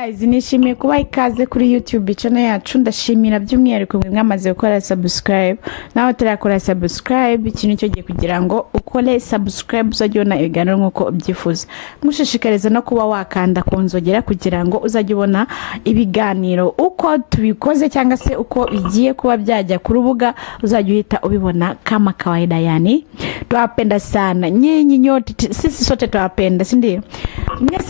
guys, nishimiye kuba ikaze kuri YouTube channel yacu. Ndashimira by'umwihariko mwe mwamaze gukora subscribe. Naho turakora subscribe ikintu cyo giye kugira ngo ukore subscribe uzajye ubona ibiganiro nkuko ubyifuza. Mushishikariza no kuba wakanda kunzogera kugira ngo uzajye ubona ibiganiro uko tubikoze cyangwa se uko bigiye kuba byajya ku rubuga uzajye uhita ubibona kama kawaida. Yani twapenda sana nyinyi nyote, sisi sote twapenda, si ndio?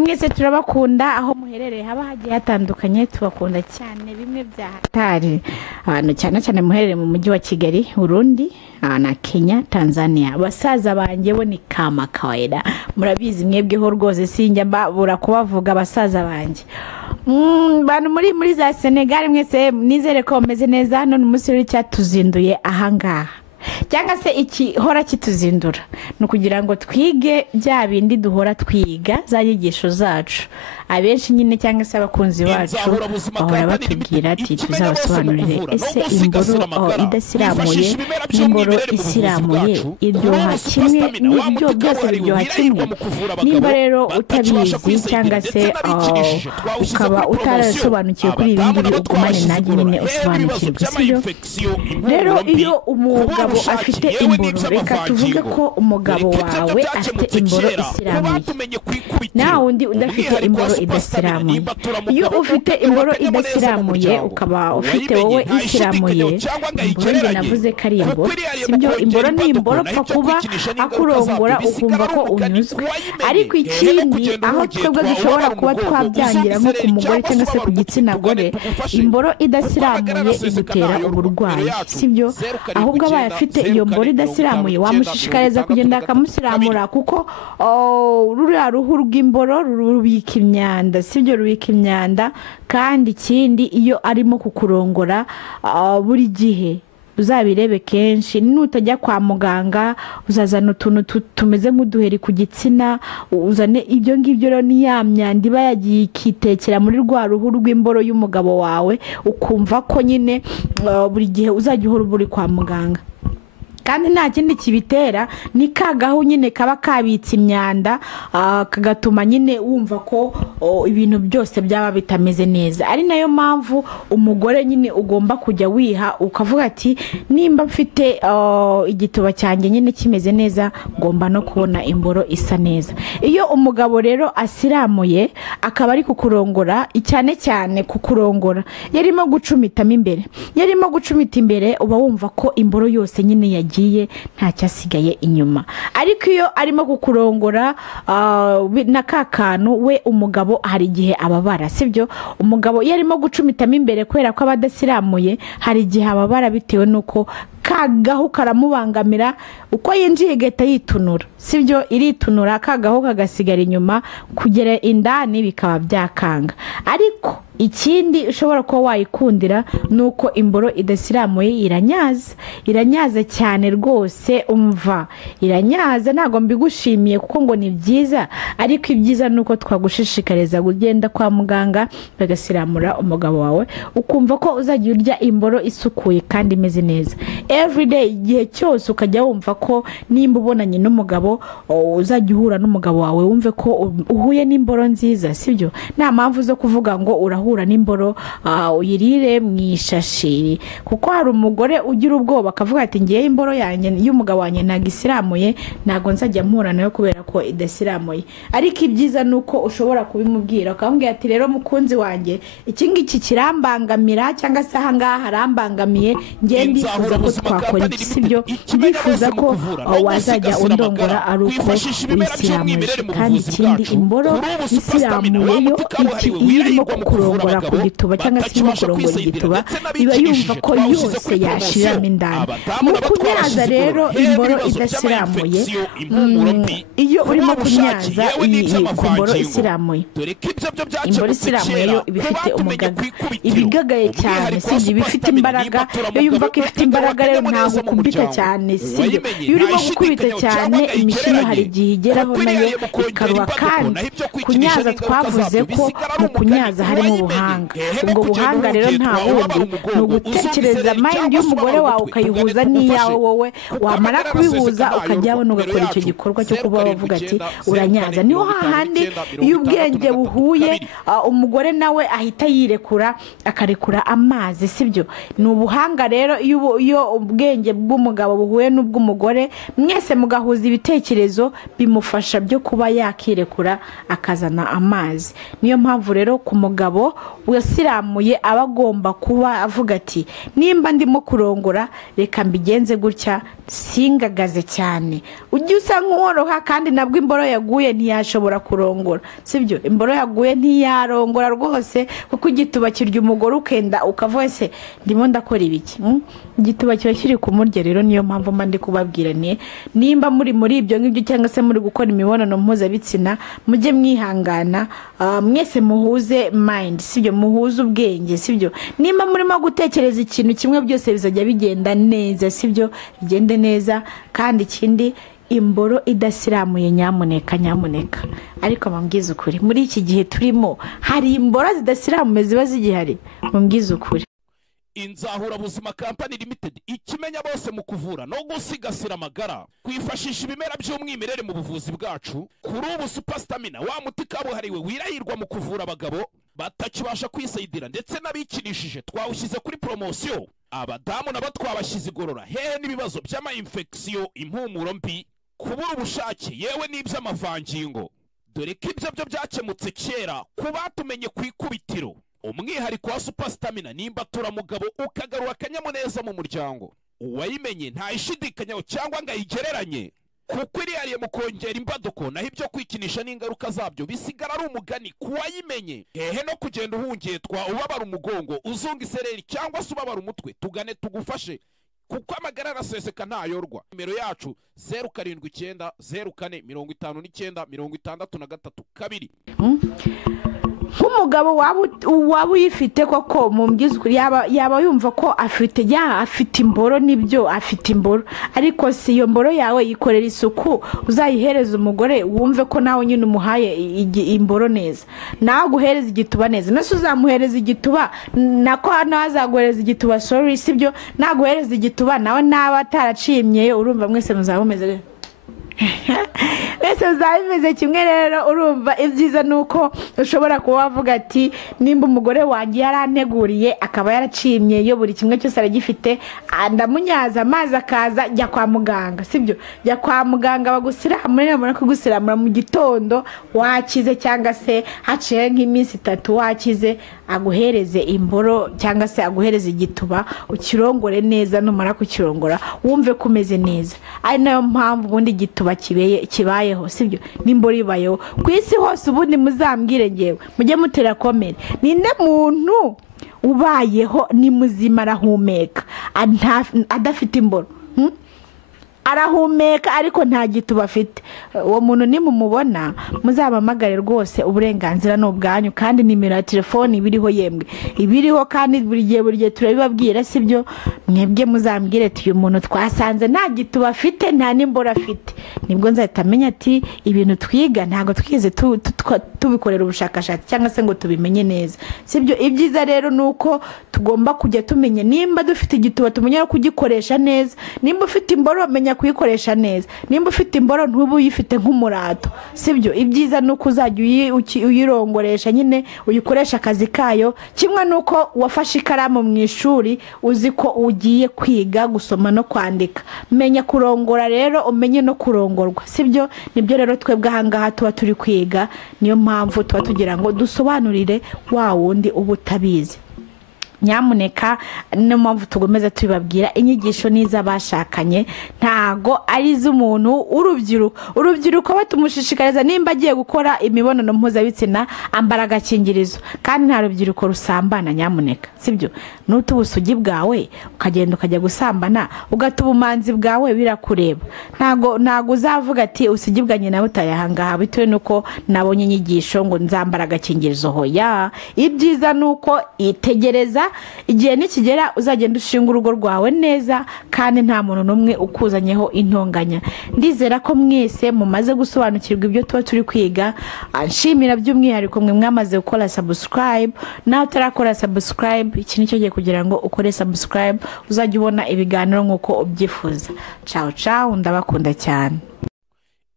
Mwese turabakunda aho muherereye haba hagiye hatandukanye, tubakunda cyane bimwe bya hatari. Cyane muherereye mu mujyi wa Kigali, Burundi, na Kenya, Tanzania. Basaza banjye bo ni kama kawaida, murabizi mwebweho rwose sinjya babura kubavuga abasaza banjye. Bantu muri za Senegal mwese nizere ko meze neza. None umusiri cyatuzinduye ahangaha cyangwa se iki hora kituzindura no kugira ngo twige bya bindi duhora twiga za nyigisho zacu. Abenshi nyine cyangwa se abakunzi bacu bahora batubwira ati tuzabasobanurire ese imboro idasiramuye n'imboro isiramuye iryoha kimwe, n'ibyo byose biryoha kimwe. Nimba rero utabizi cyangwa se ukaba utarasobanukiwe kuri ibi ngibi, ugumane nanjye nyine usobanukirwe, sibyo? Rero iyo umugabo afite imboro, reka tuvuge ko umugabo wawe afite imboro isiramuye, na undi udafite imboro idasiramuye. Iyo ufite imboro idasiramuye ukaba ufite wowe isiramuye, imboro nge navuze ko ari imboro, sibyo? Imboro ni imboro, pfa kuba akurongora ukumva ko unyuzwe. Ariko ikindi aho twebwe dushobora kuba twabyangira nko ku mugore cyangwa se ku gitsina gore, imboro idasiramuye idutera uburwayi, sibyo? Ahubwo abaye afite iyo mboro idasiramuye wamushishikariza kugenda akamusiramura, kuko ruriya ruhu rw'imboro rubika imyanda, sibyo? Rubika imyanda. Kandi ikindi iyo arimo kukurongora buri gihe uzabirebe kenshi, nutajya kwa muganga uzazana utuntu tumeze nk'uduheri ku gitsina, uzane ibyo ngibyo. Rero ni ya myanda iba yagiye ikitekera muri rwa ruhu rw'imboro y'umugabo wawe, ukumva ko nyine buri gihe uzajya uhora uri kwa muganga. Kandi nta kindi kibitera, ni kagahu nyine kaba kabitse imyanda, kagatuma nyine wumva ko ibintu byose byaba bitameze neza. Ari nayo mpamvu umugore nyine ugomba kujya wiha ukavuga ati nimba mfite igituba cyanjye nyine kimeze neza, ngomba no kubona imboro isa neza. Iyo umugabo rero asiramuye akaba ari kukurongora, cyane kukurongora yarimo gucumitamo imbere, yarimo gucumita imbere, uba wumva ko imboro yose nyine yagiye nta cyasigaye inyuma. Ariko iyo arimo kukurongora na kakanu, we umugabo hari igihe ababara, sibyo? Umugabo iyo arimo gucumitamo imbere kubera ko abadasiramuye, hari igihe ababara bitewe nuko kagahu karamubangamira, uko yinjiye geta yitunura, sibyo? Iritunura, kagahu kagasigara inyuma kugera indani bikaba byakanga. Ariko ikindi ushobora kuba wayikundira nuko imboro idasiramuye iranyaza cyane rwose. Umva, iranyaza, ntago mbigushimiye kuko ngo ni byiza, ariko ibyiza nuko twagushishikariza kugenda kwa muganga bagasiramura umugabo wawe, ukumva ko uzajya urya imboro isukuye kandi imeze neza everyday. Igihe cyose ukajya wumva ko nimba ubonanye n'umugabo, uzajya uhura n'umugabo wawe wumve ko uhuye n'imboro nziza, sibyo? Nta mpamvu zo kuvuga ngo urahura n'imboro uyirire mu ishashi, kuko hari umugore ugira ubwoba akavuga ati ngiye imboro yanjye y'umugabo wanjye ntago isiramuye, ntago nzajya mpura nayo kubera ko idasiramuye. Ariko ibyiza nuko ushobora kubimubwira ukamubwira ati rero mukunzi wanjye, iki ngiki kirambangamira cyangwa se ahangaha harambangamiye, ngiye ndifuza ko twakora iki, sibyo? Ndifuza ko wazajya undongora ari uko wisiramuye. Kandi ikindi imboro isiramuye yo irimo kukurongora ku gituba cyangwa se irimo kurongora igituba, iba yumva ko yose yashiramo indani. Mu kunyaza rero imboro idasiramuye, iyo urimo kunyaza ku mboro isiramuye, imboro isiramuye yo iba ifite umugaga, ibigagaye cyane, sibyo? Iba ifite imbaraga. Iyo yumva ko ifite imbaraga rero ntabwo ukubita cyane sibyo iyo urimo gukubita cyane imishino hari igihe igeraho nayo ikaruha kandi kunyaza twavuze ko mu kunyaza harimo ubuhanga ubwo buhanga rero nta wundi ni ugutekereza mind y'umugore wawe ukayihuza n'iyawe wowe wamara kubihuza ukajya abona ugakora icyo gikorwa cyo kuba wavuga ati uranyaza niho hahandi iyo ubwenge buhuye umugore nawe ahita yirekura akarekura amazi sibyo ni ubuhanga rero iyo ubwenge bw'umugabo buhuye n'ubw'umugore mwese mugahuza ibitekerezo bimufasha byo kuba yakirekura akazana amazi niyo mpamvu rero ku mugabo wasiramuye aba agomba kuba avuga ati nimba ndimo kurongora reka mbigenze gutya singagaze cyane ujye usa nk'uworoha kandi nabwo imboro yaguye ntiyashobora kurongora sibyo imboro yaguye ntiyarongora rwose kuko igituba kirya umugore ukenda ukavuga se ndimo ndakora ibiki igituba kiba kiri kumurya rero niyo mpamvu mba ndi kubabwira nimba muri ibyo ngibyo cyangwa se muri gukora imibonano mpuzabitsina mujye mwihangana mwese muhuze mind sibyo muhuze ubwenge sibyo nimba murimo gutekereza ikintu kimwe byose bizajya bigenda neza sibyo bigende neza kandi ikindi imboro idasiramuye nyamuneka ariko mbabwiza ukuri muri iki gihe turimo hari imboro zidasiramuye ziba zigihari mbabwiza ukuri Inzahura Buzima Company Limited ikimenya bose mu kuvura no gusigasira amagara kwifashisha ibimera by'umwimerere mu buvuzi bwacu kuri ubu Super Stamina wa muti kabuhariwe wirahirwa mu kuvura abagabo batakibasha kwisayidira ndetse n'abikinishije twawushyize kuri promotion abadamu nabo twabashyize igorora hehe n'ibibazo by'ama infection impumuro mbi kubura ubushake yewe n'iby'amavangingo dore ko ibyo byo byakemutse kera kubatumenye kwikubitiro umwihariko wa Super Stamina nimba turamugabo ukagarura akanyamuneza mu muryango uwayimenye ntayishidikanyaho cyangwa ngo ayigereranye kuko irihariye mu kongera imbaduko naho ibyo kwikinisha n'ingaruka zabyo bisigara ari umugani kuwayimenye hehe no kugenda uhungetwa ubabara umugongo uzunga isereri cyangwa se ubabara umutwe tugane tugufashe kuko amagara araseseka ntayorwa nimero yacu 079 04 59 63 2 nk'umugabo waba uyifite koko mu mbwizukuri yaba yumva ko afite imboro nibyo afite imboro ariko si iyo mboro yawe yikorera isuku uzayihereza umugore wumve ko nawe nyine umuhaye imboro neza nawe guhereza igituba neza nase uzamuhereza igituba nako nawe azaguhereza igituba sorry sibyo naguhereza igituba nawe naba ataracimye urumva mwese muzabumeze wese uzabimeze kimwe rero urumva ibyiza nuko ushobora kuba wavuga ati nimba umugore wanjye yaranteguriye akaba yaracimye iyo buri kimwe cyose aragifite ndamunyaza amazi akaza jya kwa muganga sibyo jya kwa muganga bagusiramura kugusiramura mu gitondo wakize cyangwa se haciye nk'iminsi 3 wakize aguhereze imboro cyangwa se aguhereze igituba ukirongore neza numara kukirongora wumve kumeze neza ari nayo mpamvu ubundi igituba kibayeho sibyo n'imboro ibayeho ku isi hose ubundi muzambwire ngewe mujye mutera komere ninde muntu ubayeho ni muzima arahumeka adafite imboro arahumeka ariko nta gituba afite uwo muntu nimumubona muzabamagare rwose uburenganzira n'ubwanyu kandi nimero ya telefone ibiriho yemwe ibiriho kandi buri gihe turabibabwira sibyo mwebwe muzambwire ati uyu muntu twasanze nta gituba afite nta n'imboro afite nibwo nzahita menya ati ibintu twiga ntago twize tubikorera ubushakashatsi cyangwa se ngo tubimenye neza sibyo ibyiza rero nuko tugomba kujya tumenya nimba dufite igituba tumenya no kugikoresha neza nimba ufite imboro menya kuyikoresha neza nimba ufite imboro ntubu uyifite nk'umurato sibyo ibyiza nuko uzajya uyirongoresha nyine uyikoresha akazi kayo kimwe nuko wafashe ikaramu mu ishuri uzi ko ugiye kwiga gusoma no kwandika menya kurongora rero umenye no kurongorwa sibyo nibyo rero twebwe ahangaha tuba turi kwiga niyo mpamvu tuba tugira ngo dusobanurire wa wundi ubutabizi nyamuneka niyo mpamvu tugomeza tubibabwira inyigisho n'izabashakanye ntago ari iz'umuntu urubyiruko batumushishikariza nimba agiye gukora imibonano mpuzabitsina ambara agakingirizo kandi nta rubyiruko rusambana nyamuneka sibyo nutuba ubusugi bwawe ukagenda ukajya gusambana ugatuba ubumanzi bwawe birakureba ntago uzavuga ati usigibwanye nawe utayahangaha bitewe nuko nabonye inyigisho ngo nzambara agakingirizo hoya ibyiza nuko itegereza igihe nikigera uzagenda ushinga urugo rwawe neza kandi nta muntu n'umwe ukuzanyeho intonganya. Ndizera ko mwese mumaze gusobanukirwa ibyo tuba turi kwiga. Nshimira by'umwihariko mwe mwamaze gukora subscribe, nawe utarakora subscribe iki nicyo gihe kugira ngo ukore subscribe uzajya ubona ibiganiro nk'uko ubyifuza. Ciao ciao, ndabakunda cyane.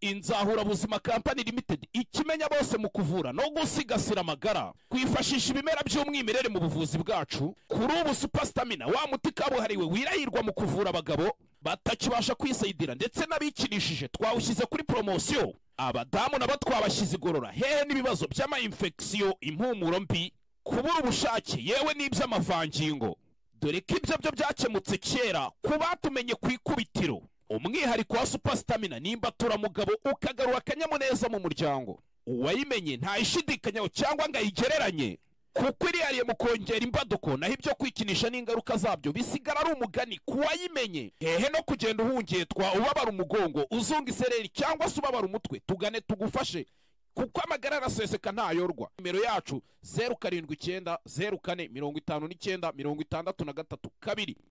Inzahura Buzima Company Limited ikimenya bose mu kuvura no gusigasira amagara, kwifashisha ibimera by'umwimerere mu buvuzi bwacu. Kuri ubu Superstamina wa muti kabuhariwe wirahirwa mu kuvura abagabo batakibasha kwisayidira ndetse n'abikinishije twawushyize kuri promotion. Abadamu nabo twabashyize igorora hehe n'ibibazo by'ama infection, impumuro mbi, kubura ubushake yewe n'iby'amavangingo. Dore ko ibyo byo byakemutse kera kubatumenye ku ikubitiro. Umwihariko wa Superstamina nimba turamugabo ukagarura akanyamuneza mu muryango. Uwayimenye ntayishidikanyaho cyangwa ngo ayigereranye, kuko irihariye mu kongera imbaduko, naho ibyo kwikinisha n'ingaruka zabyo bisigara ari umugani kuwayimenye. Hehe no kugenda uhungetwa ubabara umugongo, uzunga isereri cyangwa se ubabara umutwe, tugane tugufashe kuko amagara araseseka ntayorwa. Nimero yacu 079 04 59 63 2.